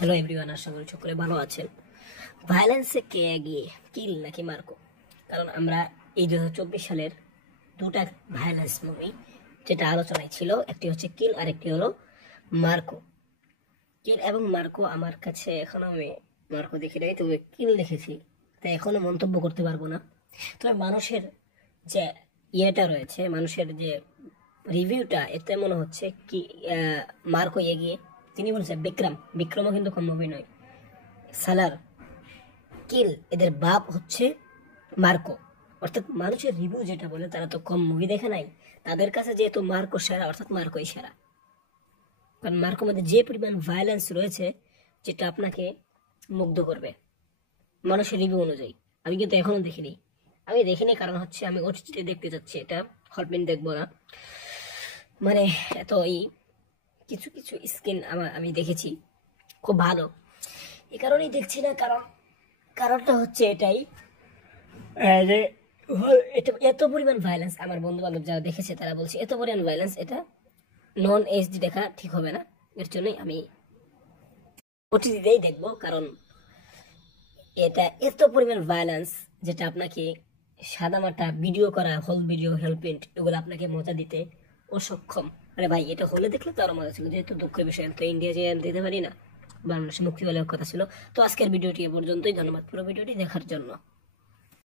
Hello everyone, আশা করি সকলে ভালো আছেন। ভায়োলেন্সে কে এগিয়ে, কিল নাকি মার্কো? কারণ আমরা এই 2024 সালের দুটা ভায়োলেন্স মুভি যেটা আলোচনায় ছিল, একটি হচ্ছে কিল আর একটি হলো মার্কো। কিল এবং মার্কো আমার কাছে এখনো, আমি মার্কো দেখি নাই, তবে কিল দেখেছি, তাই এখনো মন্তব্য করতে পারবো না। তবে মানুষের যে ইয়েটা রয়েছে, মানুষের যে রিভিউটা, এতে মনে হচ্ছে কি মার্কো এগিয়ে। তিনি বলছেন বিক্রমও কিন্তু কম মুভি নয়। সালার, কিল, এদের বাপ হচ্ছে মার্কো। অর্থাৎ মানুষের রিভিউ যেটা বলে, তারা তো কম মুভি দেখে নাই, তাদের কাছে যেহেতু মার্কো সেরা, অর্থাৎ মার্কোই সেরা। কারণ মার্কোর মধ্যে যে পরিমাণ ভায়োলেন্স রয়েছে, যেটা আপনাকে মুগ্ধ করবে মানুষের রিভিউ অনুযায়ী। আমি কিন্তু এখনো দেখিনি, কারণ হচ্ছে আমি ওটিটিতে দেখতে যাচ্ছি, এটা হলপ্রিন্ট দেখবো না। মানে এত কিছু কিছু স্কিন আমি দেখেছি খুব ভালো, এই কারণেই দেখছি না। কারণটা হচ্ছে এটাই যে এটা এত পরিমাণ ভায়োলেন্স, আমার বন্ধু বান্ধব যারা দেখেছে তারা বলছে এত পরিমাণ ভায়োলেন্স, এটা নন এইচডি দেখা ঠিক হবে না। এর জন্যই আমি ওটিটিতেই দেখবো, কারণ এটা এত পরিমাণ ভায়োলেন্স যেটা আপনাকে সাদামাটা ভিডিও করা, হল ভিডিও, হেল্পেন্ট, এগুলো আপনাকে মজা দিতে অসক্ষম। আরে ভাই, এটা হলে দেখলে তো আরো মজা ছিল, যেহেতু দুঃখের বিষয় তো ইন্ডিয়া যে দিতে পারি না, বাংলাদেশে মুক্তি হলেও কথা ছিল। তো আজকের ভিডিওটি এ পর্যন্তই, ধন্যবাদ পুরো ভিডিওটি দেখার জন্য।